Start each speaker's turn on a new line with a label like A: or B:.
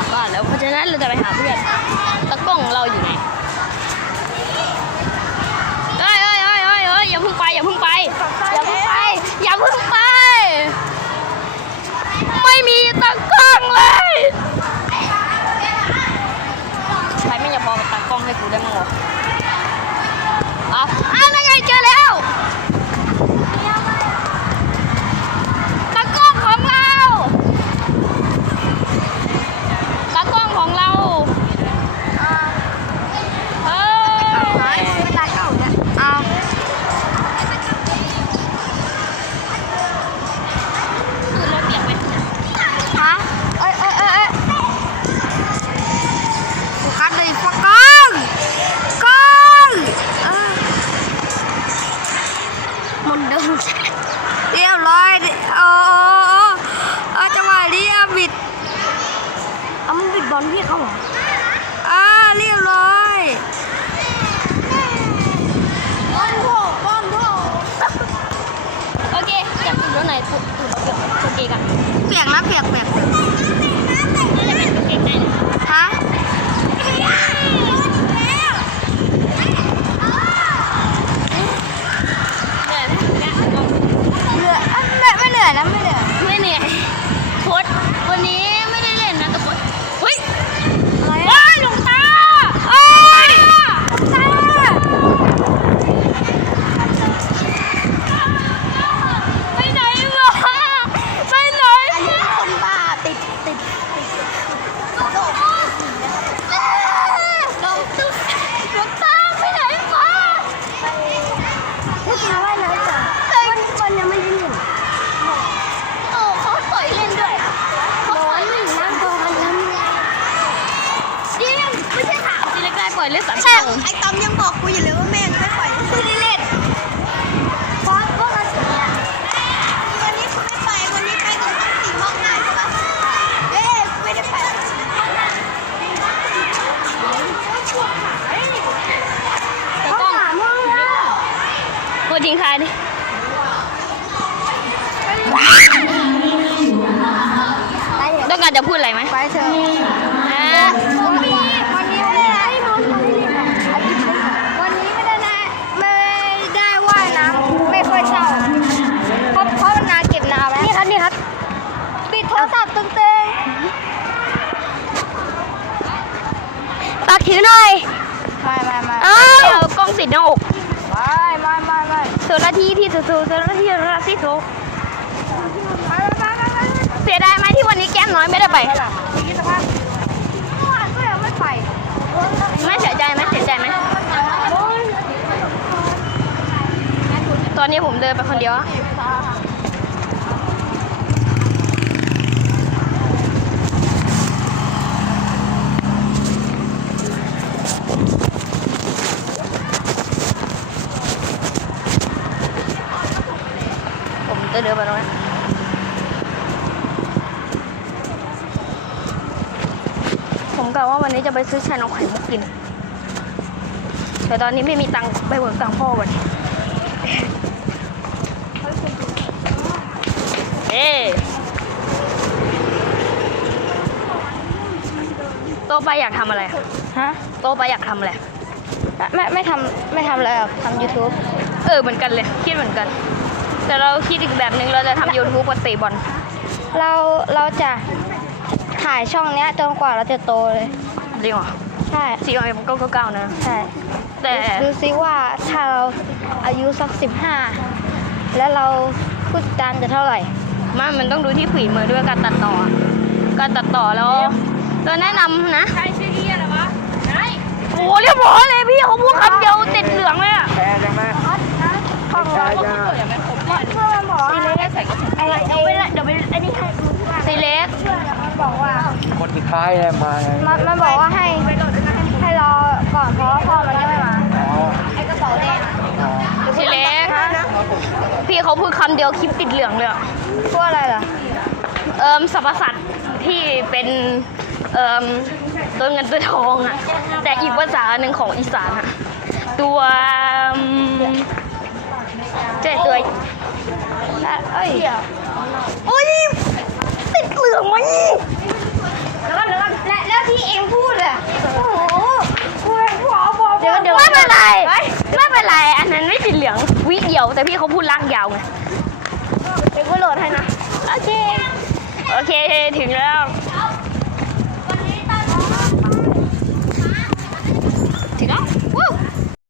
A: ลับบ้านแล้วเพราะฉะนั้นเราจะไปหาเพื่อนตะกล้องเราอยู่ไหนเอ้ยเอ้ยเอ้ยเอ้ยเอ้ยอย่าเพิ่งไปอย่าเพิ่งไปอย่าเพิ่งไป บอล
B: พี่เขาเหรออ่าเรียบร้อยบอลโถบอลโถ
A: โอเคอยากถึงรถไหนถูกถูกเปียกโอเคกัน
B: เปียกนะเปียกเปียก
A: น่าจะเป็นโอเคได้เลย
B: ฮะ
A: เหนื่อยไหมเนี่ย
B: เหนื่อยอะไม่ไม่เหนื่อยนะไม่เหนื่อย
A: ไม่เหนื่อยโค้ดวันนี้ไม่ได้เล่นนะทุกคนเฮ้ย
B: อะไร
A: ว้า
B: อะ
A: ยหลวงตา
B: เอ้ยตา
A: ไปไหนมาไปไหน
B: อันนี้คนบ้าติดติดติดโดด
A: หลวงตาไปไหนมา
B: ไม่กินว่ายน้ำจ้ะวันวันยังไม่ได้หนึ่ง
A: โอ้เขาต่อยเล่นด้วย
B: ร้อนหนึ่งนั่งตัวมันน้ำ
A: จริงไม่ใช่ถามจริง เลยกลายปล่อยเล่นสาม
B: ใช่
A: ชั่วโมง
B: ไอ้ตอมยังบอกกูอยู่เลยว่าแม่งไม่ปล่อยไม่ได้เล่นเพราะพวกเราเสียวันนี้กูไม่ไปวันนี้ไปกับห้องสี่ห้องไหนใช่ปะเอ๊ะไม่ได้ไป
A: แต่กล้อง
B: หามึงแล้ว
A: พูดทิ้งท้ายดิ
B: ไปเถอะ
A: ต้องการจะพูดอะไรไหม
B: ไปเถอะ
A: อ่า
B: วันนี้วันนี้ไม่ได้นะวันนี้ไม่ได้นะไม่ได้ว่ายน้ำไม่ค่อยเช่าเพราะเพราะมันนานเก็บน้ำแล้วนี่ครับนี่ครับปิดโทรศัพท์ตึงๆตักถือหน่อยไม่ไม่ไม่
A: อ้าวกล้อง ติดหน้าอก
B: ไม่ไม่ไม่ไม่
A: โซลาทีที่สูโซลาทีโซลาทีโซ
B: ไม่ไม่ไม่ไม่
A: เสียดายไหมที่วันนี้แก้มน้อยไม่ได้ไป
B: ยังไม่ไป
A: ไม่เสียใจไหมเสียใจไหมตอนนี้ผมเดินไปคนเดียวอะผมจะ เดินไปตรงนั้ผมกะว่าวันนี้จะไปซื้อชานมไข่มุกกิน แต่ตอนนี้ไม่มีตังค์ไปเบิกตังพ่อวันเอ๊โตไปอยากทำอะไร
B: ฮะ
A: โตไปอยากทำอะไร
B: ไม่ไม่ทำไม่ทำอะไรหรอกทำยูทูบ
A: เออเหมือนกันเลย คิดเหมือนกัน แต่เราคิดอีกแบบหนึ่งเราจะทำยูทูบกับเตะบอล
B: เราเราจะถ่ายช่องเนี้ยจนกว่าเราจะโตเลย
A: จริงเหรอ
B: ใช่
A: สี่ร้อยเก้าเก้าเก้านะ
B: ใช่
A: แต่
B: ดูซิว่าถ้าเราอายุสักสิบห้าแล้วเราพูดตามจะเท่าไหร่
A: มันมันต้องดูที่ฝีมือด้วยการตัดต่ออะการตัดต่อแล้วเราแนะนำนะ
B: ใช่ชื่อที่อะไรวะใช่
A: โอ้เรียบร้อยเลยพี่เขาพูดคำเดียวติดเหลืองเลยอะ
C: แชร์ใช่ไหม
B: ของ
C: แช
B: เรา
C: ร์จ้า
B: เพื่อนมันบอกอะไรใส่ไอ้ไอ้
A: เดี๋ยวไปไอ้นี่ให้ซีเล็ก
B: เพื่อนมันบอกว่า
C: คนสุดท้ายเนี่ยมาไง
B: มันมันบอกว่าให้ให้รอก่อนเพราะว่าพ่อมันยังไม่มา
C: อ๋อ
B: ไอ้กระเป๋าแดงอะ
C: อ๋อ
A: ซีเล็กพี่เขาพูดคำเดียวคลิปติดเหลืองเลยอะ
B: พวกอะไรล่ะ
A: เอิมสรรพสัตว์ที่เป็นเอิมตัวเงินตัวทองอะแต่อีกภาษาหนึ่งของอีสานอะตัวอืมเจ๊ตัว
B: เอ้ย
A: โอ้ยติดเหลืองไหม
B: และแล้วที่เองพูดอะโอ้โหกูขอบอกเวเไม่
A: เป็นไรไม่เป็นไรอันนั้นไม่สีเหลืองวิเดียว แต่พี่เขาพูดล่างยาวไง
B: เด็กยวกูโหลดให้นะ
A: โอเค โอเคถึงแล้ว